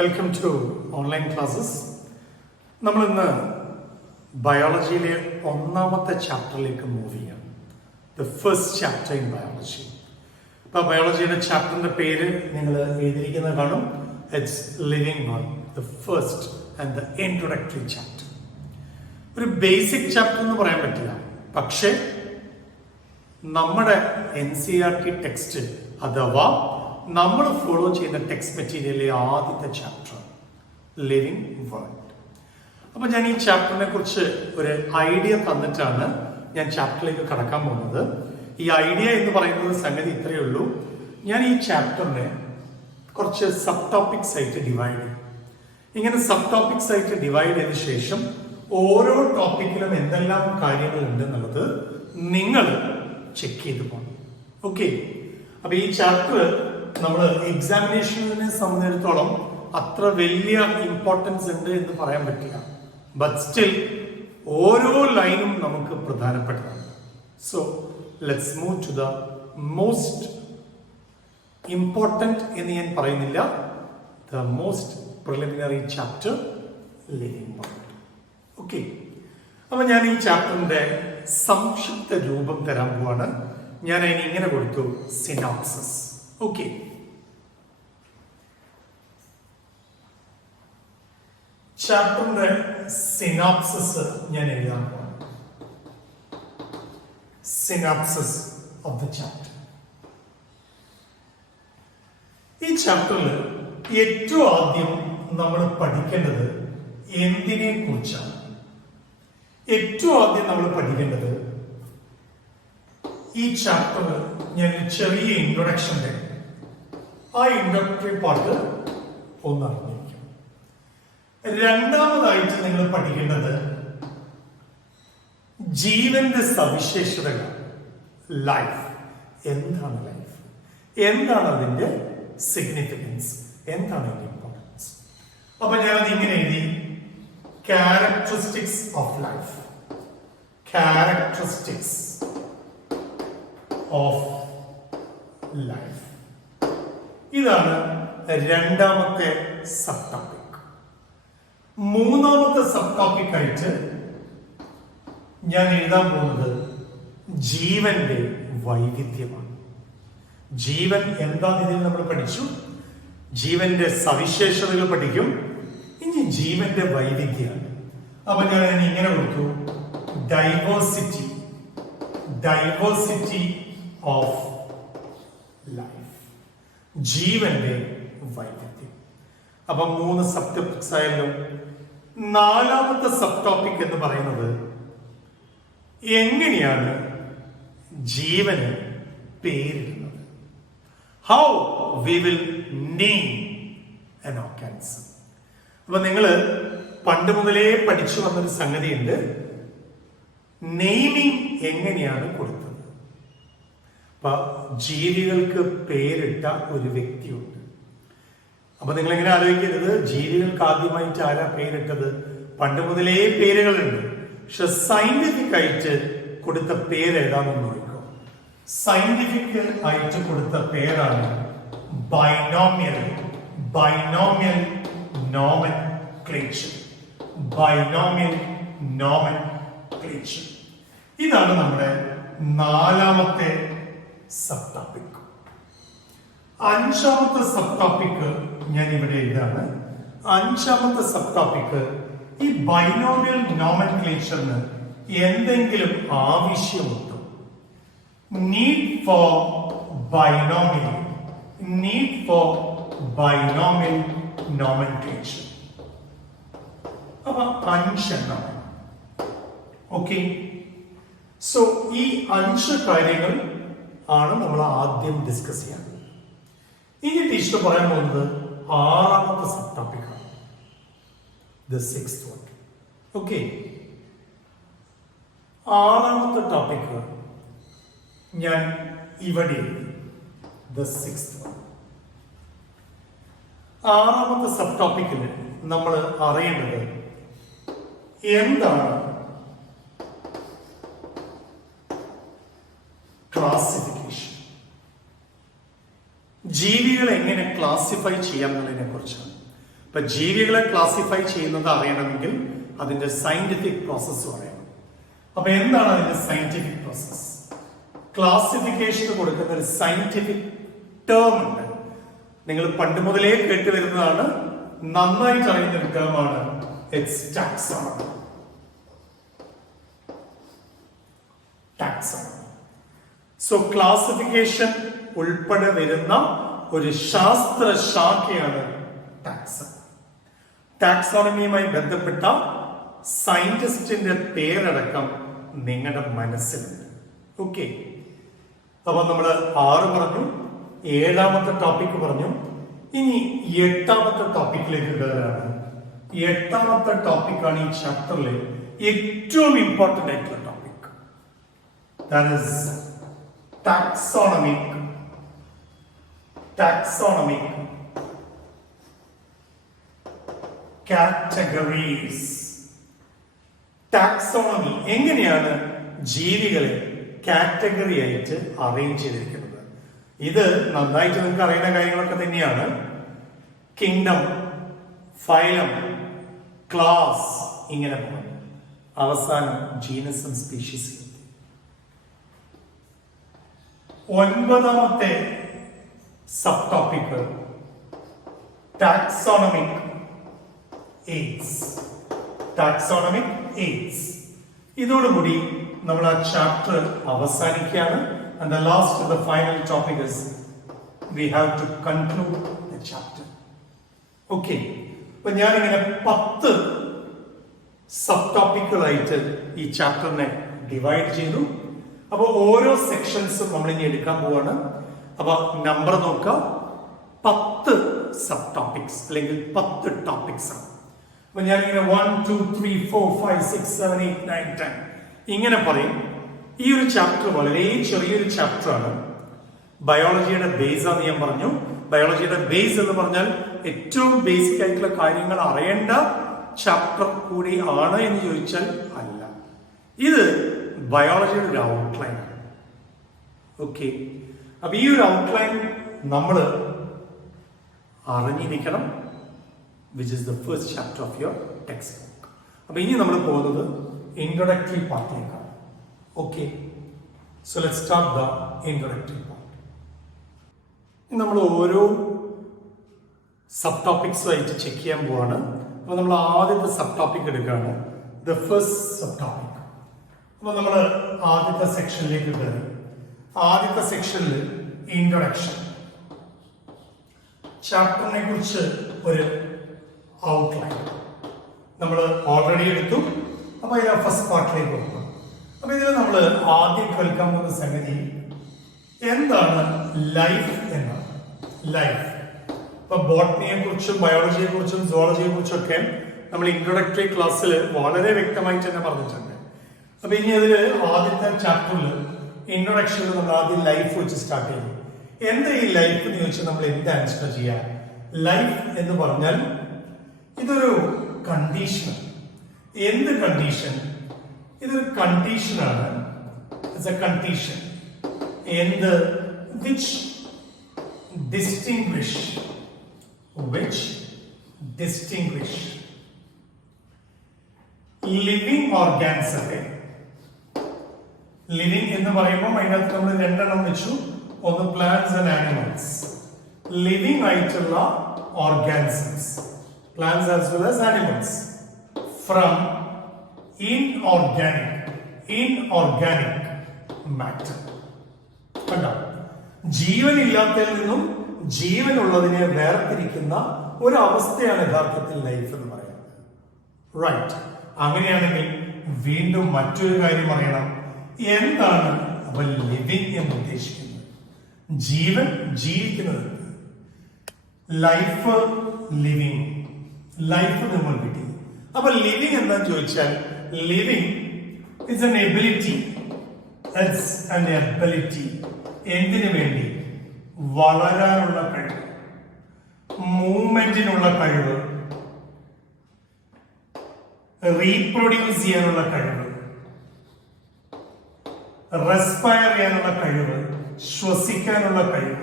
Welcome to online classes. നമ്മളിന്ന് ബയോളജിയിലെ ഒന്നാമത്തെ ചാപ്റ്ററിലേക്ക് move ചെയ്യാം. The first chapter in biology. ഇപ്പോൾ ബയോളജിയുടെ ചാപ്റ്ററിന്റെ പേര് നിങ്ങൾ എഴുതിയിരിക്കുന്നത് കാണും. It's living one, the first and the introductory chapter. ഒരു ബേസിക് ചാപ്റ്റർ എന്ന് പറയാൻ പറ്റില്ല, പക്ഷേ നമ്മുടെ NCERT ടെക്സ്റ്റ് അഥവാ നമ്മൾ ഫോളോ ചെയ്യുന്ന ടെക്സ്റ്റ് മെറ്റീരിയലിലെ ആദ്യത്തെ ചാപ്റ്റർ ലിവിങ് വേൾഡ്. അപ്പൊ ഞാൻ ഈ ചാപ്റ്ററിനെ കുറിച്ച് ഒരു ഐഡിയ തന്നിട്ടാണ് ഞാൻ ചാപ്റ്ററിലേക്ക് കടക്കാൻ പോകുന്നത്. ഈ ഐഡിയ എന്ന് പറയുന്നത് സംഗതി ഇത്രയേ ഉള്ളൂ. ഞാൻ ഈ ചാപ്റ്ററിനെ കുറച്ച് സബ് ടോപ്പിക്സ് ആയിട്ട് ഡിവൈഡ് ചെയ്യും. ഇങ്ങനെ സബ് ടോപ്പിക്സ് ആയിട്ട് ഡിവൈഡ് ചെയ്ത ശേഷം ഓരോ ടോപ്പിക്കിലും എന്തെല്ലാം കാര്യങ്ങൾ ഉണ്ട് എന്നുള്ളത് നിങ്ങൾ ചെക്ക് ചെയ്ത് പോകണം. ഓക്കെ, അപ്പൊ ഈ ചാപ്റ്റർ നമ്മൾ എക്സാമിനേഷനെ സംബന്ധിച്ചിടത്തോളം അത്ര വലിയ ഇമ്പോർട്ടൻസ് ഉണ്ട് എന്ന് പറയാൻ പറ്റില്ല. ബട്ട് സ്റ്റിൽ ഓരോ ലൈനും നമുക്ക് പ്രധാനപ്പെട്ടതാണ്. So let's move to the most important എന്ന് ഞാൻ പറയുന്നില്ല, the most preliminary chapter living world. Okay, അപ്പൊ ഞാൻ ഈ ചാപ്റ്ററിന്റെ സംക്ഷിപ്ത രൂപം തരാൻ പോവാണ്. ഞാൻ അതിന് ഇങ്ങനെ കൊടുത്തു, സിനോപ്സിസ്. ഓക്കെ, ചാപ്റ്ററിന്റെ സിനോപ്സിസ് ഞാൻ എഴുതാൻ പോവാണ്. Synopsis of the chapter. ഈ ചാപ്റ്ററിൽ ഏറ്റവും ആദ്യം നമ്മൾ പഠിക്കേണ്ടത് എന്തിനെ കുറിച്ചാണ്? ഏറ്റവും ആദ്യം നമ്മൾ പഠിക്കേണ്ടത് ഈ ചാപ്റ്ററിൽ ഞാൻ ചെറിയ ഇൻട്രൊഡക്ഷൻ തരും. ആ ഇൻട്രൊഡക്ടറി പാർട്ട് ഒന്ന് അറിഞ്ഞിരിക്കും. രണ്ടാമതായിട്ട് നിങ്ങൾ പഠിക്കേണ്ടത് ജീവന്റെ സവിശേഷതകൾ. ലൈഫ് എന്താണ്? ലൈഫ് എന്താണ്? അതിന്റെ സിഗ്നിഫിക്കൻസ് എന്താണ്? അതിന്റെ ഇമ്പോർട്ടൻസ്. അപ്പൊ ഞാനത് ഇങ്ങനെ എഴുതി, characteristics of life. Characteristics of life. ഇതാണ് രണ്ടാമത്തെ സബ് ടോപ്പിക്. മൂന്നാമത്തെ സബ് ടോപ്പിക് ആയിട്ട് ഞാൻ എഴുതാൻ പോകുന്നത് ജീവന്റെ വൈവിധ്യമാണ്. ജീവൻ എന്താണെന്ന് ഇതിൽ നമ്മൾ പഠിച്ചു. ജീവന്റെ സവിശേഷതകൾ പഠിക്കും. ഇനി ജീവന്റെ വൈവിധ്യമാണ്. അപ്പൊ ഞാൻ ഇങ്ങനെ കൊടുത്തു, ഡൈവേഴ്സിറ്റി. ഡൈവേഴ്സിറ്റി ഓഫ് ലൈഫ്, ജീവന്റെ വൈവിധ്യം. അപ്പൊ 3 സബ് ടോപ്പിക്സ് ആയല്ലോ. നാലാമത്തെ സബ് ടോപ്പിക് എന്ന് പറയുന്നത് എങ്ങനെയാണ് ജീവന് പേരിടുന്നത്. How we will name an organism. അപ്പൊ നിങ്ങള് പണ്ട് മുതലേ പഠിച്ചു വന്നൊരു സംഗതിയുണ്ട്, നെയ്മിങ് എങ്ങനെയാണ് കൊടുത്തത്. അപ്പൊ ജീവികൾക്ക് പേരിട്ട ഒരു വ്യക്തിയുണ്ട്. അപ്പൊ നിങ്ങൾ എങ്ങനെ ആലോചിക്കരുത്, ജീവികൾക്ക് ആദ്യമായിട്ട് ആരാ പേരിട്ടത്? പണ്ട് മുതലേ പേരുകളുണ്ട്. പക്ഷെ സയന്റിഫിക് ആയിട്ട് കൊടുത്ത പേര് ഏതാണെന്ന് നോക്കോ. സയന്റിഫിക് ആയിട്ട് കൊടുത്ത പേരാണ് binomial. Binomial nomenclature. Binomial nomenclature. ഇതാണ് നമ്മുടെ നാലാമത്തെ സബ് ടോപ്പിക്. അഞ്ചാമത്തെ സബ് ടോപ്പിക് ഞാൻ ഇവിടെ എഴുതാണ്. അഞ്ചാമത്തെ സബ് ടോപ്പിക് ഈ ബൈനോമിയൽ നോമൻക്ലേച്ചറിന് എന്തെങ്കിലും ആവശ്യമുണ്ടോ? Need for binomial. Need for binomial nomenclature. അപ്പൊ 5 എണ്ണം. ഓക്കെ, സോ ഈ 5 കാര്യങ്ങൾ ആണ് നമ്മൾ ആദ്യം ഡിസ്കസ് ചെയ്യാൻ. ഇനി ടീച്ചർ പറയാൻ പോകുന്നത് ആറാമത്തെ സബ് ടോപ്പിക്കാണ്, ദ സിക്സ്ത് വൺ. ഓക്കെ, ആറാമത്തെ ടോപ്പിക് ഞാൻ ഇവിടെ എഴുതി, ദ സിക്സ്ത് വൺ. ആറാമത്തെ സബ് ടോപ്പിക്കിൽ നമ്മൾ അറിയേണ്ടത് എന്താണ് ക്ലാസിഫിക്കേഷൻ. ജീവികളെ എങ്ങനെ ക്ലാസിഫൈ ചെയ്യാം എന്നുള്ളതിനെ കുറിച്ചാണ്. ഇപ്പൊ ജീവികളെ ക്ലാസിഫൈ ചെയ്യുന്നത് അറിയണമെങ്കിൽ അതിന്റെ സയന്റിഫിക് പ്രോസസ്സ് അറിയണം. അപ്പൊ എന്താണ് അതിന്റെ സയന്റിഫിക് പ്രോസസ്? ക്ലാസിഫിക്കേഷന് കൊടുക്കുന്ന ഒരു സയന്റിഫിക് ടേം ഉണ്ട്. നിങ്ങൾ പണ്ട് മുതലേ കേട്ടുവരുന്നതാണ്, നന്നായിട്ട് അറിയുന്ന ഒരു ടേമാണ്. It's taxonomy. സോ ക്ലാസിഫിക്കേഷൻ ഉൾപ്പെടെ വരുന്ന ഒരു ശാസ്ത്ര ശാഖയാണ് ടാക്സോണമി. ടാക്സോണമിയുമായി ബന്ധപ്പെട്ട സയന്റിസ്റ്റിന്റെ പേരടക്കം നിങ്ങളുടെ മനസ്സിലുണ്ട്. ഓക്കെ, അപ്പൊ നമ്മള് 6 പറഞ്ഞു, 7ാമത്തെ ടോപ്പിക് പറഞ്ഞു. ഇനി 8ാമത്തെ ടോപ്പിക്കിലേക്ക് കയറാണ്. 8ാമത്തെ ടോപ്പിക്കാണ് ഈ ചാപ്റ്ററിലെ ഏറ്റവും ഇമ്പോർട്ടന്റ് ആയിട്ടുള്ള topic. That is taxonomic categories. Taxonomy എങ്ങനെയാണ് ജീവികളെ കാറ്റഗറി ആയിട്ട് അറേഞ്ച് ചെയ്തിരിക്കുന്നത്? ഇത് നന്നായിട്ട് നിങ്ങൾക്ക് അറിയുന്ന കാര്യങ്ങളൊക്കെ തന്നെയാണ്. കിങ്ഡം, ഫൈലം, ക്ലാസ്, ഇങ്ങനെ പോകും. അവസാനം ജീനസും സ്പീഷീസും. 9ാമത്തെ സബ് ടോപ്പിക് ടാക്സോണമിക് എയ്ഡ്സ്. ഇതോടുകൂടി നമ്മൾ ആ ചാപ്റ്റർ അവസാനിക്കുകയാണ്. And the last and the final topic is we have to conclude the chapter. Okay. അപ്പൊ ഞാനിങ്ങനെ 10 സബ് ടോപ്പിക്കുകളായിട്ട് ഈ ചാപ്റ്ററിനെ ഡിവൈഡ് ചെയ്തു. അപ്പൊ ഓരോ സെക്ഷൻസും നമ്മൾ ഇനി എടുക്കാൻ പോവാണ്. അപ്പൊ നമ്പർ നോക്കുക, 10 സബ് ടോപ്പിക്സ് അല്ലെങ്കിൽ 10 ടോപ്പിക്സ് ആണ്. അപ്പൊ ഞാനിങ്ങനെ 1 2 3 4 5 6 7 8 9 10 ഇങ്ങനെ പറയും. ഈ ഒരു ചാപ്റ്റർ വളരെ ചെറിയൊരു ചാപ്റ്ററാണ്. ബയോളജിയുടെ ബേസ് ആണ് ഞാൻ പറഞ്ഞു. ബയോളജിയുടെ ബേസ് എന്ന് പറഞ്ഞാൽ ഏറ്റവും ബേസിക് ആയിട്ടുള്ള കാര്യങ്ങൾ അറിയേണ്ട ചാപ്റ്റർ കൂടി ആണ് എന്ന് ചോദിച്ചാൽ അല്ല. ഇത് ബയോളജിയുടെ ഒരു ഔട്ട്ലൈൻ. ഓക്കെ, അപ്പൊ ഈ ഒരു ഔട്ട്ലൈൻ നമ്മൾ അറിഞ്ഞിരിക്കണം. Which is the first chapter of your text book. അപ്പൊ ഇനി നമ്മൾ പോകുന്നത് introductory പാർട്ടിലേക്കാണ്. Okay, so let's start the introductory part. നമ്മൾ ഓരോ സബ് ടോപ്പിക്സുമായിട്ട് ചെക്ക് ചെയ്യാൻ പോവാണ്. അപ്പോൾ നമ്മൾ ആദ്യത്തെ സബ് ടോപ്പിക് എടുക്കുകയാണ്, ദ ഫസ്റ്റ് സബ് ടോപ്പിക്. അപ്പോൾ നമ്മൾ ആദ്യത്തെ സെക്ഷനിലേക്ക് കയറി. ആദ്യത്തെ സെക്ഷനിൽ ഇൻട്രൊഡക്ഷൻ, ചാപ്റ്ററിനെ കുറിച്ച് ഒരു ഔട്ട്ലൈൻ നമ്മൾ ഓൾറെഡി എടുത്തു. അപ്പോൾ അതിന് ഫസ്റ്റ് പാർട്ടിലേക്ക് പോകും. അപ്പൊ ഇതിൽ നമ്മൾ ആദ്യം കേൾക്കാൻ പോകുന്ന സംഗതി എന്താണ് ലൈഫ് എന്നാണ്. ലൈഫ് ഇപ്പൊ ബോട്ടണിയെ കുറിച്ചും ബയോളജിയെ കുറിച്ചും സുവോളജിയെ കുറിച്ചും ഒക്കെ നമ്മൾ ഇൻട്രൊഡക്ടറി ക്ലാസ്സിൽ വളരെ വ്യക്തമായിട്ട് തന്നെ പറഞ്ഞിട്ടുണ്ട്. അപ്പൊ ഇനി അതിൽ ആദ്യത്തെ ചാപ്റ്ററിൽ ഇൻട്രൊഡക്ഷനിൽ നമ്മൾ ആദ്യം ലൈഫ് വെച്ച് സ്റ്റാർട്ട് ചെയ്യും. എന്താ ഈ ലൈഫ് എന്ന് ചോദിച്ചാൽ നമ്മൾ എന്ത് ആൻസർ ചെയ്യാം? ലൈഫ് എന്ന് പറഞ്ഞാൽ ഇതൊരു കണ്ടീഷൻ. എന്ത് കണ്ടീഷൻ? ഇതൊരു കണ്ടീഷനാണ്. ഇറ്റ്സ് എ കണ്ടീഷൻ എന്ത് വിച്ച് ഡിസ്റ്റിംഗ്വിഷ് ലിവിങ് ഓർഗാനിസത്തെ. ലിവിങ് എന്ന് പറയുമ്പോൾ അതിനകത്ത് നമ്മൾ 2 എണ്ണം വെച്ചു. ഒന്ന് പ്ലാന്റ്സ് ആൻഡ് ആനിമൽസ്. ലിവിങ് ആയിട്ടുള്ള organisms, plants as well as animals, from inorganic matter. കണ്ടോ? ജീവനില്ലാത്തതിൽ നിന്നും ജീവനുള്ളതിനെ വേർതിരിക്കുന്ന ഒരു അവസ്ഥയാണ് യഥാർത്ഥത്തിൽ ലൈഫ് എന്ന് പറയുന്നത്. റൈറ്റ്. അങ്ങനെയാണെങ്കിൽ വീണ്ടും മറ്റൊരു കാര്യം അറിയണം. എന്താണ് അവ ലിവിങ് എന്ന് ഉദ്ദേശിക്കുന്നത്? ജീവൻ, ജീവിക്കുന്നത്. Life, living. ലൈഫ് നമ്മൾ കിട്ടി. അപ്പൊ ലിവിങ് എന്താന്ന് ചോദിച്ചാൽ living is an ability. It's an ability. എന്തിനു വേണ്ടി? വളരാനുള്ള കഴിവ്, മൂവ്മെന്റിനുള്ള കഴിവ്, റീപ്രൊഡ്യൂസ് ചെയ്യാനുള്ള കഴിവ്, റെസ്പയർ ചെയ്യാനുള്ള കഴിവ്, ശ്വസിക്കാനുള്ള കഴിവ്.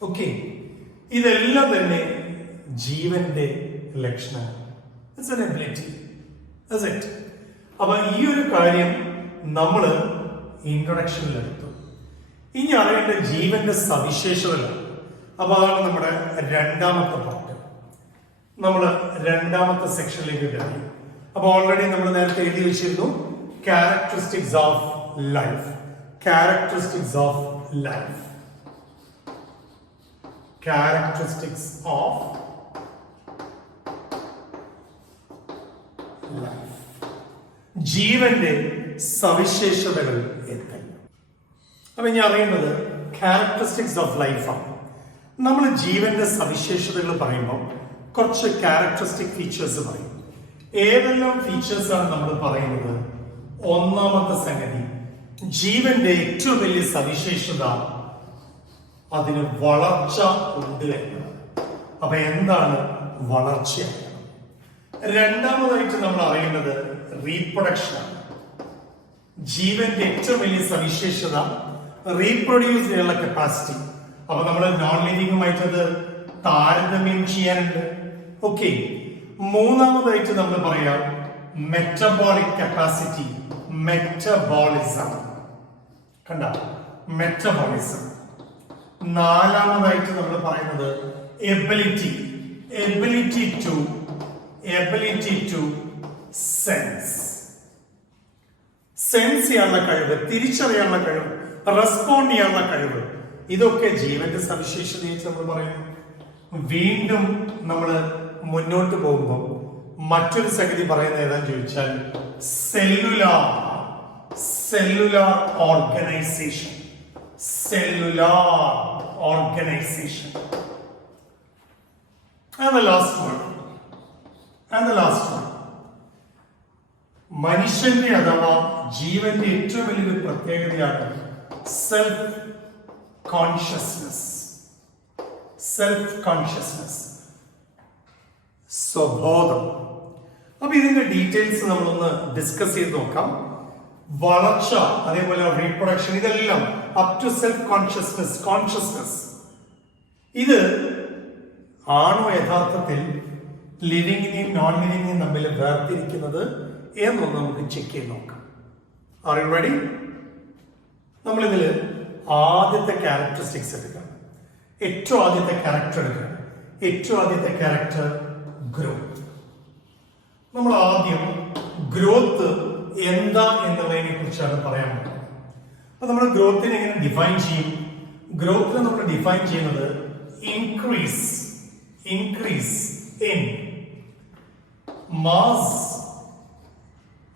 ഓക്കെ, ഇതെല്ലാം തന്നെ ജീവന്റെ ലക്ഷണങ്ങൾ. It's an ability. That's it. അപ്പൊ ഈ ഒരു കാര്യം നമ്മൾ ഇൻട്രൊഡക്ഷനിൽ എടുത്തു. ഇനി അറിയേണ്ട ജീവന്റെ സവിശേഷതകൾ. അപ്പൊ അതാണ് നമ്മുടെ രണ്ടാമത്തെ പാർട്ട്. നമ്മൾ രണ്ടാമത്തെ സെക്ഷനിലേക്ക് കയറി. അപ്പൊ ഓൾറെഡി നമ്മൾ നേരത്തെ എഴുതി വെച്ചിരുന്നു characteristics of life. Characteristics of life. Characteristics of life. ജീവന്റെ സവിശേഷതകൾ എന്തൊക്കെ? അപ്പൊ ഞാൻ അറിയേണ്ടത് ക്യാരക്ടറിസ്റ്റിക്സ് ഓഫ് ലൈഫാണ്. നമ്മൾ ജീവന്റെ സവിശേഷതകൾ പറയുമ്പോൾ കുറച്ച് ക്യാരക്ടറിസ്റ്റിക് ഫീച്ചേഴ്സ് പറയും. ഏതെല്ലാം ഫീച്ചേഴ്സ് ആണ് നമ്മൾ പറയുന്നത്? ഒന്നാമത്തെ സംഗതി, ജീവന്റെ ഏറ്റവും വലിയ സവിശേഷത അതിന് വളർച്ച ഉണ്ട് എന്നാണ്. അപ്പൊ എന്താണ് വളർച്ച? രണ്ടാമതായിട്ട് നമ്മൾ അറിയേണ്ടത് റീപ്രൊഡക്ഷൻ ആണ്. ജീവന്റെ ഏറ്റവും വലിയ സവിശേഷത റീപ്രൊഡ്യൂസ് ചെയ്യാനുള്ള കപ്പാസിറ്റി. അപ്പൊ നമ്മൾ നോൺ ലിവിംഗുമായിട്ട് അത് താരതമ്യം ചെയ്യാനുണ്ട്. ഓക്കെ. മൂന്നാമതായിട്ട് നമ്മൾ പറയാം മെറ്റബോളിക് കപ്പാസിറ്റി, മെറ്റബോളിസം. കണ്ട, മെറ്റബോളിസം. നാലാമതായിട്ട് നമ്മൾ പറയുന്നത് ability, ability to sense. Sense ചെയ്യാനുള്ള കഴിവ്, തിരിച്ചറിയാനുള്ള കഴിവ്, റെസ്പോണ്ട് ചെയ്യാനുള്ള കഴിവ്. ഇതൊക്കെ ജീവന്റെ സവിശേഷതയായിട്ട് നമ്മൾ പറയുന്നു. വീണ്ടും നമ്മൾ മുന്നോട്ട് പോകുമ്പോൾ മറ്റൊരു സംഗതി പറയുന്നത് ഏതാന്ന് ചോദിച്ചാൽ cellular organisation. Cellular organisation. And the last one. മനുഷ്യന്റെ അഥവാ ജീവന്റെ ഏറ്റവും വലിയൊരു പ്രത്യേകതയാണ് സെൽഫ് കോൺഷ്യസ്നസ്. സ്വബോധം. അപ്പൊ ഇതിന്റെ ഡീറ്റെയിൽസ് നമ്മളൊന്ന് ഡിസ്കസ് ചെയ്ത് നോക്കാം. വളർച്ച, അതേപോലെ റീപ്രൊഡക്ഷൻ, ഇതെല്ലാം അപ് ടു സെൽഫ് കോൺഷ്യസ്നസ്. ഇത് ആണോ യഥാർത്ഥത്തിൽ ലിവിങ്ങിനെയും നോൺ ലിവിങ്ങിനെയും തമ്മിൽ വേർതിരിക്കുന്നത് എന്നൊന്ന് നമുക്ക് ചെക്ക് ചെയ്ത് നോക്കാം. Are you ready? നമ്മളിതിൽ ആദ്യത്തെ ക്യാരക്ടറിസ്റ്റിക്സ് എടുക്കാം. ഏറ്റവും ആദ്യത്തെ ക്യാരക്ടർ ഗ്രോത്ത്. നമ്മൾ ആദ്യം ഗ്രോത്ത് എന്താ എന്നുള്ളതിനെ കുറിച്ചാണ് പറയാൻ പോകുന്നത്. അപ്പൊ നമ്മൾ ഗ്രോത്തിനെ എങ്ങനെ ഡിഫൈൻ ചെയ്യും? ഗ്രോത്തിനെ നമ്മൾ ഡിഫൈൻ ചെയ്യുന്നത് ഇൻക്രീസ് ഇൻ മാസ്,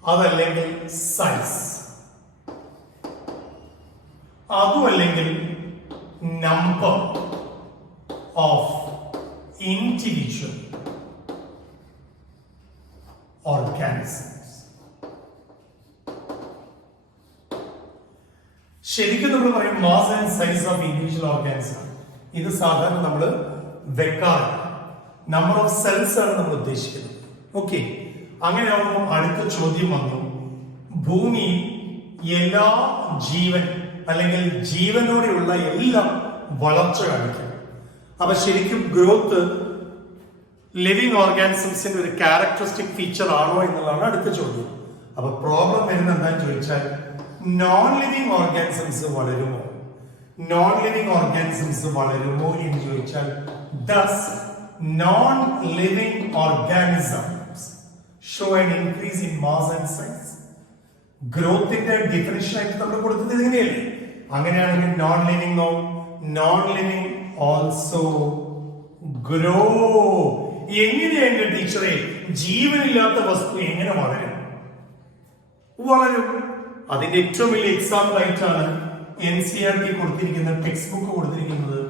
അതല്ലെങ്കിൽ സൈസ്, അതുമല്ലെങ്കിൽ നമ്പർ ഓഫ് ഇൻഡിവിജ്വൽ ഓർഗാനിസംസ്. ശരിക്കും നമ്മൾ പറയും mass and size of individual organism. ഇത് സാധാരണ നമ്മൾ വെക്കാറ് നമ്പർ ഓഫ് സെൽസ് ആണ് നമ്മൾ ഉദ്ദേശിക്കുന്നത്. ഓക്കെ. അങ്ങനെ ആവുമ്പോൾ അടുത്ത ചോദ്യം വന്നു, ഭൂമി എല്ലാ ജീവൻ അല്ലെങ്കിൽ ജീവനോടെയുള്ള എല്ലാം വളർച്ച കാണിക്കും. അപ്പൊ ശരിക്കും ഗ്രോത്ത് ലിവിംഗ് ഓർഗാനിസംസിന്റെ ഒരു ക്യാരക്ടറിസ്റ്റിക് ഫീച്ചർ ആണോ എന്നുള്ളതാണ് അടുത്ത ചോദ്യം. അപ്പൊ പ്രോബ്ലം വരുന്നത് എന്താണെന്ന് ചോദിച്ചാൽ നോൺ ലിവിംഗ് ഓർഗാനിസംസ് വളരുമോ? എന്ന് ചോദിച്ചാൽ does non-living organisms show an increase in mass and size? ഗ്രോത്തിന്റെ ഡെഫിനിഷൻ ആയിട്ട് നമ്മൾ കൊടുത്തത് ഇങ്ങനെയല്ലേ? അങ്ങനെയാണെങ്കിൽ നോൺ ലിവിംഗ് ഓൾസോ ഗ്രോ. എങ്ങനെയാണ് ടീച്ചറെ ജീവനില്ലാത്ത വസ്തു എങ്ങനെ വളരും? അതിന്റെ ഏറ്റവും വലിയ എക്സാമ്പിൾ ആയിട്ടാണ് NCERT കൊടുത്തിരിക്കുന്ന ടെക്സ്റ്റ് ബുക്ക് കൊടുത്തിരിക്കുന്നത്.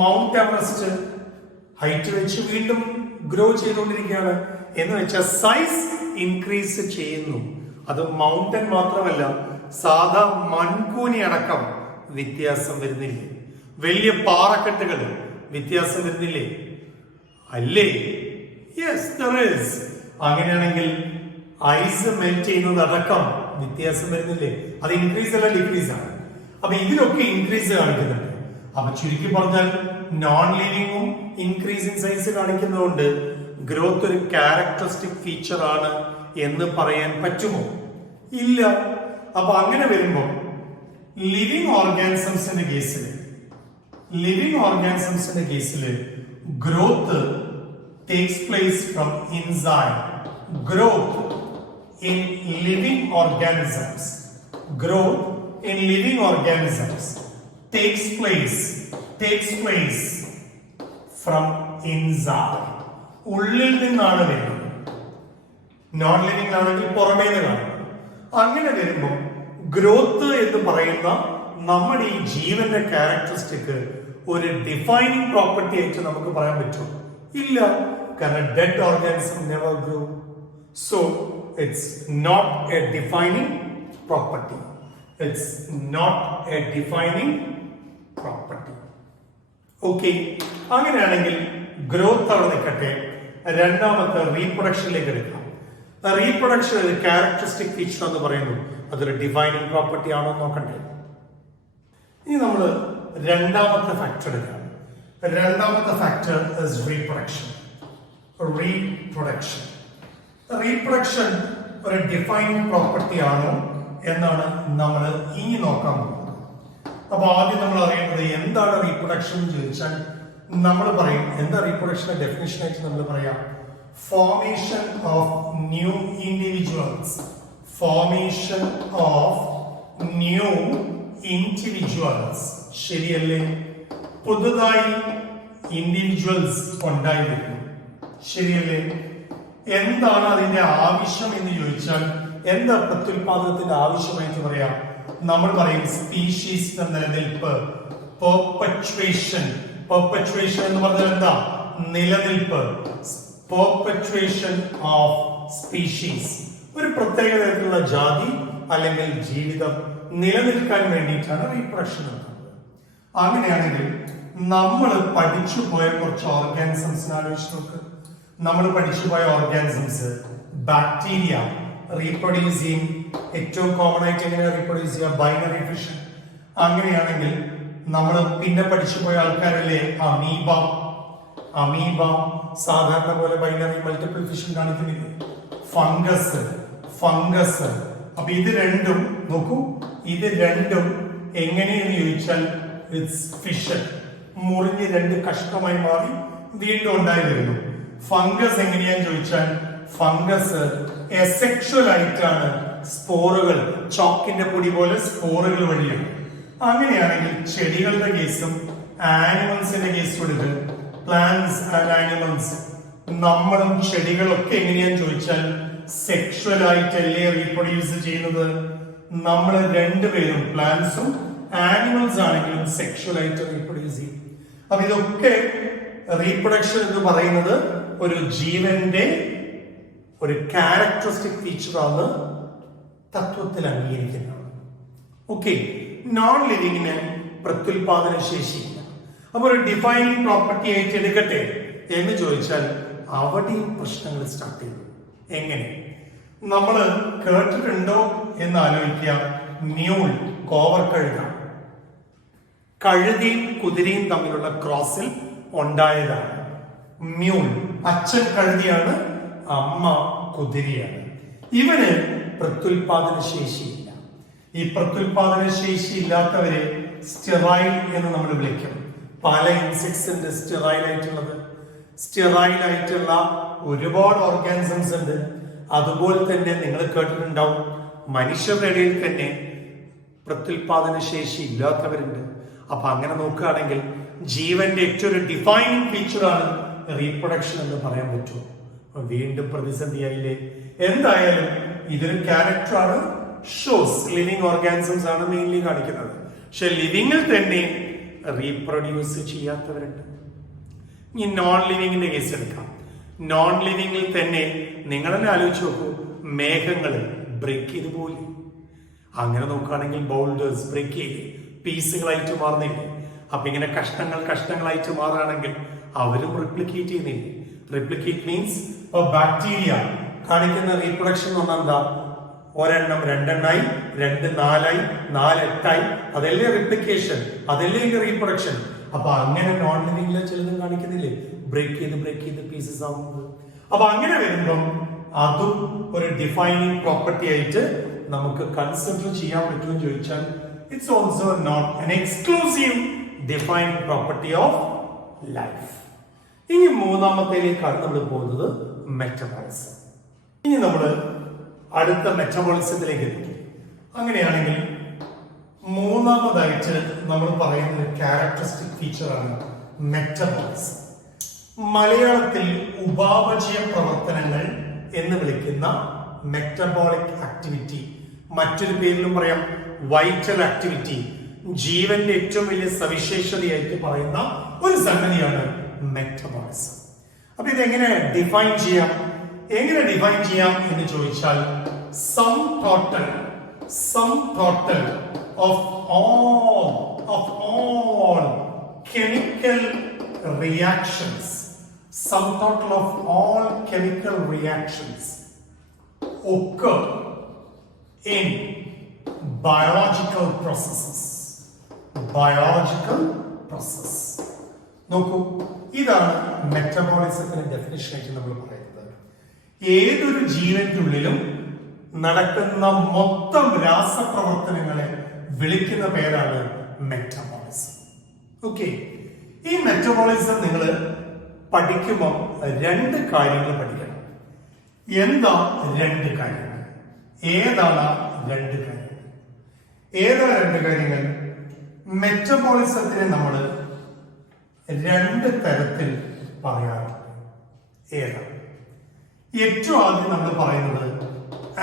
മൗണ്ട് എവറസ്റ്റ് ഹൈറ്റ് വെച്ച് വീണ്ടും ഗ്രോ ചെയ്തുകൊണ്ടിരിക്കുകയാണ്. എന്ന് വെച്ചാൽ സൈസ് ഇൻക്രീസ് ചെയ്യുന്നു. അത് മൗണ്ടൻ മാത്രമല്ല, സാധാ മൺകൂനി അടക്കം വ്യത്യാസം വരുന്നില്ലേ? വലിയ പാറക്കെട്ടുകൾ വ്യത്യാസം വരുന്നില്ലേ? അല്ലേ? Yes, there is. അങ്ങനെയാണെങ്കിൽ ഐസ് മെൽറ്റ് ചെയ്യുന്നത് അടക്കം വ്യത്യാസം വരുന്നില്ലേ? അത് ഇൻക്രീസ് അല്ല ഡിക്രീസ് ആണ്. അപ്പൊ ഇതിലൊക്കെ ഇൻക്രീസ് കാണിക്കുന്നുണ്ട്. അപ്പൊ ചുരുക്കി പറഞ്ഞാൽ നോൺ ലിവിങ്ങും ഇൻക്രീസിങ് സൈസ് കാണിക്കുന്നതുകൊണ്ട് ഗ്രോത്ത് ഒരു ക്യാരക്ടറിസ്റ്റിക് ഫീച്ചർ ആണ് എന്ന് പറയാൻ പറ്റുമോ? ഇല്ല. അപ്പൊ അങ്ങനെ വരുമ്പോൾ ലിവിങ് ഓർഗാനിസംസിന്റെ കേസിൽ growth takes place from inside. Growth in living organisms takes place from inside. ഉള്ളിൽ നിന്നാണ് വരുന്നത്. നോൺ ലിവിംഗ് ആണെങ്കിൽ പുറമേ നിന്നാണ്. അങ്ങനെ വരുമ്പോൾ ഗ്രോത്ത് എന്ന് പറയുന്ന നമ്മുടെ ഈ ജീവന്റെ ക്യാരക്ടറിസ്റ്റിക് ഒരു ഡിഫൈനിങ് പ്രോപ്പർട്ടി ആയിട്ട് നമുക്ക് പറയാൻ പറ്റുമോ? ഇല്ല. കാരണം dead organism never grow. So it's not a defining property. Okay. അങ്ങനെയാണെങ്കിൽ ഗ്രോത്ത് അവിടെ നിൽക്കട്ടെ. രണ്ടാമത്തെ റീപ്രൊഡക്ഷനിലേക്ക് എടുക്കാം. റീപ്രൊഡക്ഷൻ ഒരു ക്യാരക്ടറിസ്റ്റിക് ഫീച്ചർ എന്ന് പറയുന്നു. അതൊരു ഡിഫൈനിങ് പ്രോപ്പർട്ടി ആണോ നോക്കണ്ടേ? ഇനി നമ്മൾ രണ്ടാമത്തെ ഫാക്ടർ എടുക്കാം. രണ്ടാമത്തെ ഫാക്ടർ ഇസ് റീപ്രൊഡക്ഷൻ ഒരു ഡിഫൈനിങ് പ്രോപ്പർട്ടി ആണോ എന്നാണ് നമ്മൾ ഇനി നോക്കാൻ പോകുന്നത്. അപ്പൊ ആദ്യം നമ്മൾ അറിയേണ്ടത് എന്താണ് റീപ്രൊഡക്ഷൻ എന്ന് ചോദിച്ചാൽ നമ്മൾ പറയും എന്താ റീപ്രൊഡക്ഷന്റെ ഡെഫിനിഷൻ ആയിട്ട് നമ്മൾ പറയാം ഫോർമേഷൻ ഓഫ് ന്യൂ ഇൻഡിവിജ്വൽസ്. ശരിയല്ലേ? പുതുതായി ഇൻഡിവിജ്വൽസ് ഉണ്ടായി വരുന്നു. ശരിയല്ലേ? എന്താണ് അതിന്റെ ആവശ്യം എന്ന് ചോദിച്ചാൽ എന്താ പ്രത്യുൽപാദനത്തിന്റെ ആവശ്യമായിട്ട് പറയാം? നമ്മൾ പറയും സ്പീഷീസിന്റെ നിലനിൽപ്പ്, പെർപെച്വേഷൻ എന്ന് പറഞ്ഞാൽ എന്താ? നിലനിൽപ്പ്. പെർപെച്വേഷൻ ഓഫ് സ്പീഷീസ്. ഒരു പ്രത്യേക തരത്തിലുള്ള ജാതി അല്ലെങ്കിൽ ജീവിതം നിലനിൽക്കാൻ വേണ്ടിയിട്ടാണ് റീപ്രൊഡക്ഷൻ നടത്തുന്നത്. അങ്ങനെയാണെങ്കിൽ നമ്മൾ പഠിച്ചു പോയ കുറച്ച് ഓർഗാനിസംസിനെ ആലോചിച്ച് നോക്ക്. നമ്മൾ പഠിച്ചുപോയ ഓർഗാനിസംസ് ബാക്ടീരിയ റീപ്രൊഡ്യൂസ് ചെയ്യും. ഏറ്റവും കോമൺ ആയിട്ട് എങ്ങനെയാണ് റീപ്രൊഡ്യൂസ് ചെയ്യുക? Binary fission. അങ്ങനെയാണെങ്കിൽ നമ്മൾ പിന്നെ പഠിച്ചുപോയ ആൾക്കാരല്ലേ അമീബ സാധാരണ പോലെ ബൈനറി മൾട്ടിപ്പിൾ ഫിഷൻ കാണിക്കുന്നില്ലേ? ഫംഗസ്. അപ്പൊ ഇത് രണ്ടും നോക്കൂ. ഇത് രണ്ടും എങ്ങനെയെന്ന് ചോദിച്ചാൽ ഇറ്റ്സ് ഫിഷൻ. മുറിഞ്ഞ് രണ്ട് കഷ്ണമായി മാറി വീണ്ടും ഉണ്ടായി വരുന്നു. ഫംഗസ് എങ്ങനെയാന്ന് ചോദിച്ചാൽ ഫംഗസ് എസെക്ഷൽ ആയിട്ടാണ്. സ്പോറുകൾ ചോക്കിന്റെ പൊടി പോലെ സ്പോറുകൾ വഴിയാണ്. അങ്ങനെയാണെങ്കിൽ ചെടികളുടെ കേസും ആനിമൽസിന്റെ കേസും എടുത്ത് പ്ലാന്റ്സ് ആൻഡ് ആനിമൽസ്. നമ്മളും ചെടികളൊക്കെ എങ്ങനെയാന്ന് ചോദിച്ചാൽ സെക്ഷൽ ആയിട്ടല്ലേ റീപ്രൊഡ്യൂസ് ചെയ്യുന്നത്? നമ്മൾ രണ്ടുപേരും പ്ലാന്റ്സും ആനിമൽസ് ആണെങ്കിലും സെക്ഷൽ ആയിട്ട് റീപ്രൊഡ്യൂസ് ചെയ്യും. അപ്പൊ ഇതൊക്കെ റീപ്രൊഡക്ഷൻ എന്ന് പറയുന്നത് ഒരു ജീവന്റെ ഒരു ക്യാരക്ടറിസ്റ്റിക് ഫീച്ചറാണ് തത്വത്തിൽ അംഗീകരിക്കുന്നത്. ഓക്കെ. നോൺ ലിവിങ്ങിന് പ്രത്യുൽപാദന ശേഷിയില്ല. അപ്പൊ ഒരു ഡിഫൈനിങ് പ്രോപ്പർട്ടി ആയിട്ട് എടുക്കട്ടെ എന്ന് ചോദിച്ചാൽ അവിടെയും പ്രശ്നങ്ങൾ സ്റ്റാർട്ട് ചെയ്തു. എങ്ങനെ? നമ്മൾ കേട്ടിട്ടുണ്ടോ എന്ന് ആലോചിക്കുക. മ്യൂൾ, കോവർ കഴുതയും കുതിരയും തമ്മിലുള്ള ക്രോസിൽ ഉണ്ടായതാണ് മ്യൂൾ. അച്ഛൻ കഴുതിയാണ്, അമ്മ കുതിരയാണ്. ഇവന് പ്രത്യുൽപാദന ശേഷിയില്ല. ഈ പ്രത്യുൽപാദന ശേഷി ഇല്ലാത്തവരെ സ്റ്റെറൈൽ എന്ന് നമ്മൾ വിളിക്കും. പല ഇൻസെക്ട്സ് ഉണ്ട് സ്റ്റെറൈൽ ആയിട്ടുള്ള ഒരുപാട് ഓർഗാനിസംസ് ഉണ്ട്. അതുപോലെ തന്നെ നിങ്ങൾ കേട്ടിട്ടുണ്ടാവും മനുഷ്യരുടെ ഇടയിൽ തന്നെ പ്രത്യുൽപാദന ശേഷി ഇല്ലാത്തവരുണ്ട്. അപ്പൊ അങ്ങനെ നോക്കുകയാണെങ്കിൽ ജീവന്റെ ഏറ്റവും ഒരു ഡിഫൈനിങ് ഫീച്ചറാണ് റീപ്രൊഡക്ഷൻ എന്ന് പറയാൻ പറ്റുമോ? വീണ്ടും പ്രതിസന്ധിയായില്ലേ? എന്തായാലും ഇതൊരു ക്യാരക്ടറാണ്. ഷോസ് ലിവിങ് ഓർഗാനിസംസ് ആണ് മെയിൻലി കാണിക്കുന്നത്. പക്ഷെ ലിവിങ്ങിൽ തന്നെ റീപ്രൊഡ്യൂസ് ചെയ്യാത്തവരുണ്ട്. ഈ നോൺ ലിവിങ്ങിന്റെ കേസ് എടുക്കാം. നോൺ ലിവിങ്ങിൽ തന്നെ നിങ്ങൾ തന്നെ ആലോചിച്ച് നോക്കൂ. മേഘങ്ങൾ ബ്രേക്ക് ചെയ്ത് പോലെ. അങ്ങനെ നോക്കുകയാണെങ്കിൽ ബൗൾഡേഴ്സ് ബ്രേക്ക് ചെയ്ത് പീസുകളായിട്ട് മാറുന്നില്ലേ? അപ്പൊ ഇങ്ങനെ കഷ്ണങ്ങളായിട്ട് മാറുകയാണെങ്കിൽ അവരും റിപ്ലിക്കേറ്റ് ചെയ്യുന്നില്ലേ? റിപ്ലിക്കേറ്റ് മീൻസ് ബാക്ടീരിയ കാണിക്കുന്ന റീപ്രൊഡക്ഷൻ എന്ന് പറഞ്ഞാൽ എന്താ? ഒരെണ്ണം രണ്ടെണ്ണായി, 2 4ആയി, 4 8ആയി. അതല്ലേ റിപ്ലിക്കേഷൻ, അതല്ലേ ഇതിന്റെ റീപ്രൊഡക്ഷൻ. അപ്പൊ അങ്ങനെ നോൺ ലിവിംഗിലെ ചിലതും കാണിക്കുന്നില്ലേ, ബ്രേക്ക് ചെയ്ത് പീസസ് ആവുന്നത്. അപ്പൊ അങ്ങനെ വരുമ്പം അതും ഒരു ഡിഫൈനിങ് പ്രോപ്പർട്ടി ആയിട്ട് നമുക്ക് കൺസിഡർ ചെയ്യാൻ പറ്റുമെന്ന് ചോദിച്ചാൽ it's also not an exclusive defining property of life. ഇനി മൂന്നാമത്തേലേക്കാണ് നമ്മൾ പോകുന്നത്, മെറ്റബോളിസം. ഇനി നമ്മൾ അടുത്ത മെറ്റബോളിസത്തിലേക്ക് എത്തി. അങ്ങനെയാണെങ്കിൽ മൂന്നാമതായിട്ട് നമ്മൾ പറയുന്ന ക്യാരക്ടറിസ്റ്റിക് ഫീച്ചറാണ് മെറ്റബോളിസം. മലയാളത്തിൽ ഉപാപചയ പ്രവർത്തനങ്ങൾ എന്ന് വിളിക്കുന്ന മെറ്റബോളിക് ആക്ടിവിറ്റി, മറ്റൊരു പേരിലും പറയാം വൈറ്റൽ ആക്ടിവിറ്റി, ജീവന്റെ ഏറ്റവും വലിയ സവിശേഷതയായിട്ട് പറയുന്ന ഒരു സംഗതിയാണ് മെറ്റബോളിസം. അപ്പൊ ഇതെങ്ങനെ ഡിഫൈൻ ചെയ്യാം എന്ന് ചോദിച്ചാൽ sum total of all chemical reactions, sum total of all chemical reactions occur in biological process. നോക്കൂ, ഇതാണ് മെറ്റബോളിസത്തിന്റെ ഡെഫിനിഷൻ ആയിട്ട് നമ്മൾ പറയുന്നത്. ഏതൊരു ജീവന്റെ ഉള്ളിലും നടക്കുന്ന മൊത്തം രാസപ്രവർത്തനങ്ങളെ വിളിക്കുന്ന പേരാണ് മെറ്റബോളിസം. ഓക്കെ, ഈ മെറ്റബോളിസം നിങ്ങൾ പഠിക്കുമ്പോൾ രണ്ട് കാര്യങ്ങൾ പഠിക്കണം. എന്താ രണ്ട് കാര്യങ്ങൾ? ഏതാണ് രണ്ട് കാര്യങ്ങൾ? മെറ്റബോളിസത്തിനെ നമ്മൾ രണ്ട് തരത്തിൽ പറയാറുണ്ട്. ഏതാണ്? ഏറ്റവും ആദ്യം നമ്മൾ പറയുന്നത്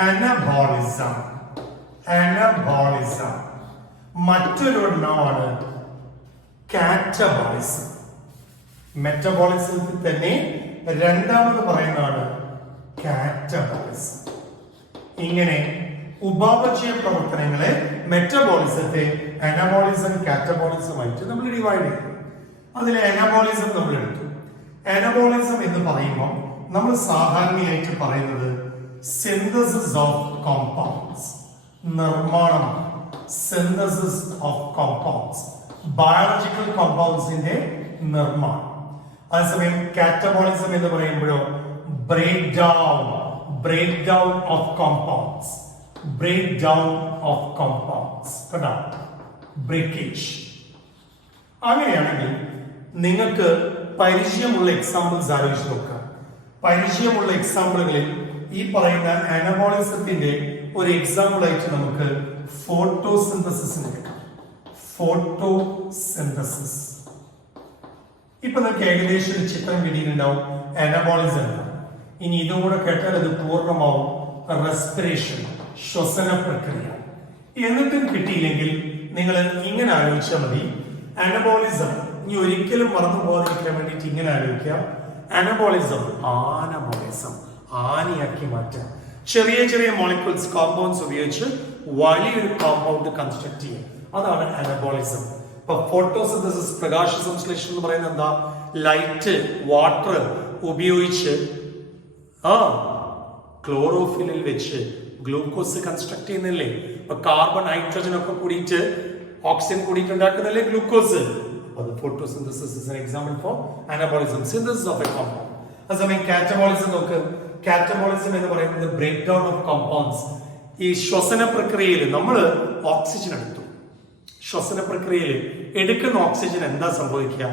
അനബോളിസം. മറ്റൊരു എണ്ണമാണ് കാറ്റബോളിസം. മെറ്റബോളിസത്തിൽ തന്നെ രണ്ടാമത് പറയുന്നതാണ് കാറ്റബോളിസം. ഇങ്ങനെ ഉപാപചയ പ്രവർത്തനങ്ങളെ മെറ്റബോളിസത്തെ അനബോളിസം, കാറ്റബോളിസം ആയിട്ട് നമ്മൾ ഡിവൈഡ് ചെയ്തു. അതിൽ അനബോളിസം നമ്മൾ എടുത്തു. അനബോളിസം എന്ന് പറയുമ്പോൾ നമ്മൾ സാധാരണയായിട്ട് പറയുന്നത് സിന്തസിസ് ഓഫ് കോമ്പൗണ്ട്സ്, നിർമ്മാണം, സിന്തസിസ് ഓഫ് കോമ്പൗണ്ട്സ്, ബയോളജിക്കൽ കോമ്പൗണ്ട്സിന്റെ നിർമ്മാണം. അതേസമയം കാറ്റബോളിസം എന്ന് പറയുമ്പോഴോ ബ്രേക്ക് ഡൗൺ ഓഫ് കോമ്പൗണ്ട്സ്, കേട്ടോ, ബ്രേക്കേജ്. അങ്ങനെയാണെങ്കിൽ നിങ്ങൾക്ക് പരിചയമുള്ള എക്സാമ്പിൾസ് ആലോചിച്ച് നോക്കാം. പരിചയമുള്ള എക്സാമ്പിളുകളിൽ ഈ പറയുന്ന അനബോളിസത്തിന്റെ ഒരു എക്സാമ്പിൾ ആയിട്ട് നമുക്ക് ഫോട്ടോസിന്തസിസിനെ എടുക്കാം. ഫോട്ടോസിന്തസിസ്. ഇപ്പൊ നമുക്ക് ഏകദേശം ഒരു ചിത്രം കിട്ടിയിട്ടുണ്ടാവും അനബോളിസം. ഇനി ഇതും കൂടെ കേട്ടാൽ അത് പൂർണ്ണമാവും റെസ്പിറേഷൻ, ശ്വസന പ്രക്രിയ. എന്നിട്ടും കിട്ടിയില്ലെങ്കിൽ നിങ്ങൾ ഇങ്ങനെ ആലോചിച്ചാൽ മതി. അനബോളിസം ഇനി ഒരിക്കലും മറന്നു പോകാതിരിക്കാൻ വേണ്ടിയിട്ട് ഇങ്ങനെ ആലോചിക്കാം. അനബോളിസം ആനയാക്കി മാറ്റാം. ചെറിയ ചെറിയ മോളിക്യൂൾസ്, കോമ്പൗണ്ട്സ് ഉപയോഗിച്ച് വലിയൊരു കോമ്പൗണ്ട് കൺസ്ട്രക്ട് ചെയ്യാം. അതാണ് അനബോളിസം. ഇപ്പൊ ഫോട്ടോസിന്തസിസ്, പ്രകാശ സംശ്ലേഷണം എന്ന് പറയുന്നത് എന്താ? ലൈറ്റ്, വാട്ടർ ഉപയോഗിച്ച് ക്ലോറോഫിലിൽ വെച്ച് ഗ്ലൂക്കോസ് കൺസ്ട്രക്ട് ചെയ്യുന്നില്ലേ? ഇപ്പൊ കാർബൺ, ഹൈഡ്രജൻ ഒക്കെ കൂടിയിട്ട് ഓക്സിജൻ കൂടിയിട്ട് ഉണ്ടാക്കുന്നില്ലേ ഗ്ലൂക്കോസ്? അത് photosynthesis is an example for anabolism, synthesis of A compound. അതേസമയം കാറ്റബോളിസം നോക്ക്. കാറ്റബോളിസം എന്ന് പറയുന്നത് ബ്രേക്ക് ഡൗൺ ഓഫ് കോമ്പൗണ്ട്സ്. ഈ ശ്വസന പ്രക്രിയയിൽ നമ്മൾ ഓക്സിജൻ എടുത്തു. ശ്വസന പ്രക്രിയയിൽ എടുക്കുന്ന ഓക്സിജൻ എന്താ സംഭവിക്കുക?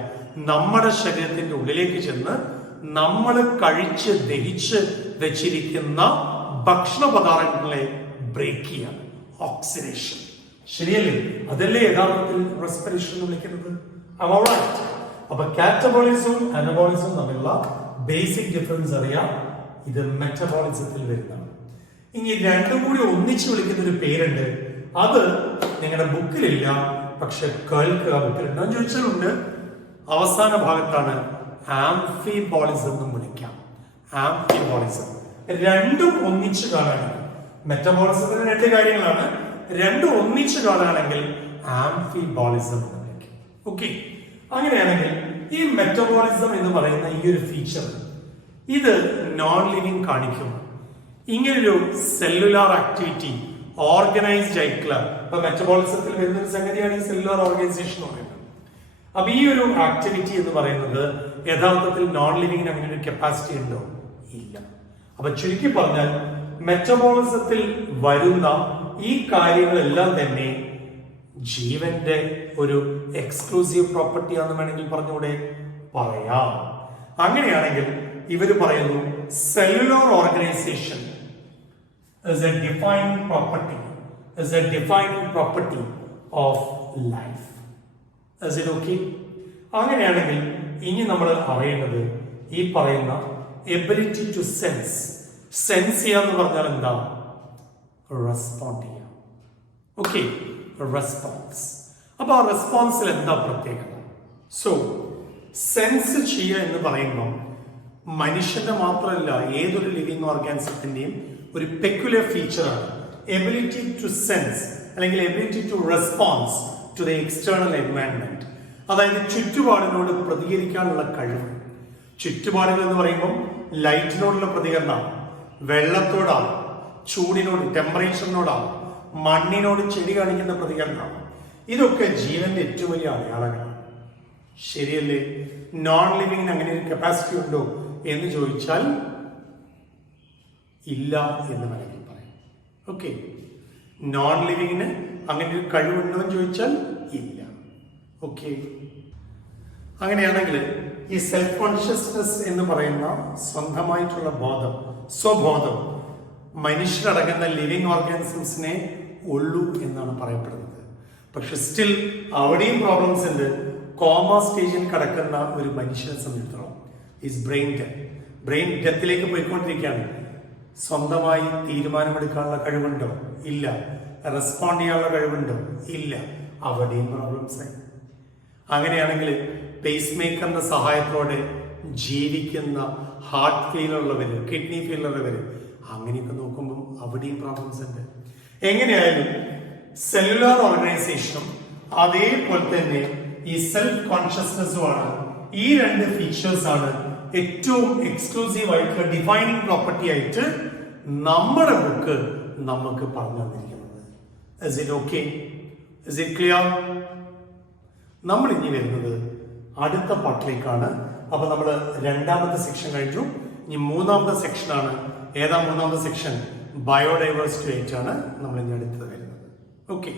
നമ്മുടെ ശരീരത്തിന്റെ ഉള്ളിലേക്ക് ചെന്ന് നമ്മൾ കഴിച്ച് ദഹിച്ച് വെച്ചിരിക്കുന്ന ഭക്ഷണ പദാർത്ഥങ്ങളെ ബ്രേക്ക് ചെയ്യാൻ, ഓക്സിഡേഷൻ. ശരിയല്ലേ? അതല്ലേ യഥാർത്ഥത്തിൽ റെസ്പിറേഷൻ എന്ന് വിളിക്കുന്നത്. അപ്പൊ കാറ്റബോളിസവും അനബോളിസവും തമ്മിലുള്ള ബേസിക് ഡിഫറൻസ് അറിയാം. ഇത് മെറ്റബോളിസത്തിൽ വരുന്നതാണ്. ഇനി രണ്ടും കൂടി ഒന്നിച്ച് വിളിക്കുന്ന ഒരു പേരുണ്ട്. അത് നിങ്ങളുടെ ബുക്കിലില്ല, പക്ഷെ കേൾക്കുക. ബുക്കിലുണ്ടോ എന്ന് ചോദിച്ചാലുണ്ട്. അവസാന ഭാഗത്താണ് ആംഫിബോളിസം എന്നും വിളിക്കാം. ആംഫിബോളിസം രണ്ടും ഒന്നിച്ച് കാണാനാണ്. മെറ്റബോളിസത്തിന് രണ്ട് കാര്യങ്ങളാണ്. രണ്ടും ഒന്നിച്ച് കാണുകയാണെങ്കിൽ ആംഫിബോളിസം എന്ന് വിളിക്കും. ഓക്കെ, അങ്ങനെയാണെങ്കിൽ ഈ മെറ്റബോളിസം എന്ന് പറയുന്ന ഈ ഒരു ഫീച്ചർ ഇത് നോൺ ലിവിങ് കാണിക്കും. ഇങ്ങനൊരു സെല്ലുലാർ ആക്ടിവിറ്റി ഓർഗനൈസ്ഡ് ആയിട്ടുള്ള, ഇപ്പൊ മെറ്റബോളിസത്തിൽ വരുന്ന ഒരു സംഗതിയാണ് ഈ സെല്ലുലാർ ഓർഗനൈസേഷൻ എന്ന് പറയുന്നത്. അപ്പൊ ഈ ഒരു ആക്ടിവിറ്റി എന്ന് പറയുന്നത് യഥാർത്ഥത്തിൽ നോൺ ലിവിങ്ങിന് അങ്ങനെ ഒരു കപ്പാസിറ്റി ഉണ്ടോ? ഇല്ല. അപ്പൊ ചുരുക്കി പറഞ്ഞാൽ മെറ്റബോളിസത്തിൽ വരുന്ന ഈ കാര്യങ്ങളെല്ലാം തന്നെ ജീവന്റെ ഒരു എക്സ്ക്ലൂസീവ് പ്രോപ്പർട്ടി ആണെന്ന് വേണമെങ്കിൽ പറഞ്ഞുകൂടെ? പറയാം. അങ്ങനെയാണെങ്കിൽ ഇവര് പറയുന്നു cellular organisation is a defining property of life. Is it okay? അങ്ങനെയാണെങ്കിൽ ഇനി നമ്മൾ അറിയേണ്ടത് ഈ പറയുന്ന എബിലിറ്റി ടു സെൻസ് ചെയ്യാന്ന് പറഞ്ഞാൽ എന്താ? റെസ്പോണ്ട് ചെയ്യാം. Okay, response. അപ്പൊ ആ റെസ്പോൺസിൽ എന്താ പ്രത്യേകത? സോ സെൻസ് ചെയ്യുക എന്ന് പറയുമ്പോൾ മനുഷ്യന്റെ മാത്രമല്ല ഏതൊരു ലിവിങ് ഓർഗാനിസത്തിന്റെയും ഒരു പെക്യുലർ ഫീച്ചറാണ് എബിലിറ്റി ടു സെൻസ് അല്ലെങ്കിൽ ability to response to the external environment. അതായത് ചുറ്റുപാടിനോട് പ്രതികരിക്കാനുള്ള കഴിവ്. ചുറ്റുപാടുകൾ എന്ന് പറയുമ്പോൾ ലൈറ്റിനോടുള്ള പ്രതികരണം, വെള്ളത്തോടാണ്, ചൂടിനോട് ടെമ്പറേച്ചറിനോടാണ്, മണ്ണിനോട് ചെടി കാണിക്കുന്ന പ്രതികരണം. ഇതൊക്കെ ജീവന്റെ ഏറ്റവും വലിയ അടയാളങ്ങളാണ്. ശരിയല്ലേ? നോൺ ലിവിങ്ങിന് അങ്ങനെ ഒരു കപ്പാസിറ്റി ഉണ്ടോ എന്ന് ചോദിച്ചാൽ ഇല്ല എന്ന് വേണമെങ്കിൽ പറയാം. ഓക്കെ, നോൺ ലിവിങ്ങിന് അങ്ങനെ ഒരു കഴിവുണ്ടോ എന്ന് ചോദിച്ചാൽ ഇല്ല. ഓക്കെ, അങ്ങനെയാണെങ്കിൽ ഈ സെൽഫ് കോൺഷ്യസ്നെസ് എന്ന് പറയുന്ന സ്വന്തമായിട്ടുള്ള ബോധം, സ്വബോധം മനുഷ്യരടങ്ങുന്ന ലിവിങ് ഓർഗാനിസംസിനെ ഉള്ളൂ എന്നാണ് പറയപ്പെടുന്നത്. പക്ഷെ സ്റ്റിൽ അവിടെയും പ്രോബ്ലംസ് ഉണ്ട്. കോമ സ്റ്റേജിൽ കിടക്കുന്ന ഒരു മനുഷ്യനെ സംബന്ധിച്ചിടത്തോളം ഈസ് ബ്രെയിൻ ഡെത്തിലേക്ക് പോയിക്കൊണ്ടിരിക്കുകയാണ്. സ്വന്തമായി തീരുമാനമെടുക്കാനുള്ള കഴിവുണ്ടോ? ഇല്ല. റെസ്പോണ്ട് ചെയ്യാനുള്ള കഴിവുണ്ടോ? ഇല്ല. അവിടെയും പ്രോബ്ലംസ് ആയി. അങ്ങനെയാണെങ്കിൽ പേസ് മേക്കറിന്റെ സഹായത്തോടെ ജീവിക്കുന്ന ഹാർട്ട് ഫെയിലുള്ളവര്, കിഡ്നി ഫെയിലുള്ളവര്, അങ്ങനെയൊക്കെ നോക്കുമ്പോൾ അവിടെയും പ്രോബ്ലംസ് ഉണ്ട്. എങ്ങനെയായാലും സെല്ലുലാർ ഓർഗനൈസേഷനും അതേപോലെ തന്നെ ഈ സെൽഫ് കോൺഷ്യസ്നെസ്സുമാണ്, ഈ രണ്ട് ഫീച്ചേഴ്സ് ആണ് ഏറ്റവും എക്സ്ക്ലൂസീവ് ആയിട്ടുള്ള ഡിഫൈനിങ് പ്രോപ്പർട്ടി ആയിട്ട് നമ്മുടെ ബുക്ക് നമുക്ക് പറഞ്ഞു തന്നിരിക്കുന്നത്. Is it okay? Is it clear? നമ്മൾ ഇനി വരുന്നത് അടുത്ത പാർട്ടിലേക്കാണ്. അപ്പൊ നമ്മൾ രണ്ടാമത്തെ സെക്ഷൻ കഴിഞ്ഞു. ഇനി മൂന്നാമത്തെ സെക്ഷനാണ്. ഏതാ മൂന്നാമത്തെ സെക്ഷൻ? ബയോഡൈവേഴ്സിറ്റി ആയിട്ടാണ് നമ്മൾ ഇനി അടുത്തത് വരുന്നത്. ഓക്കെ.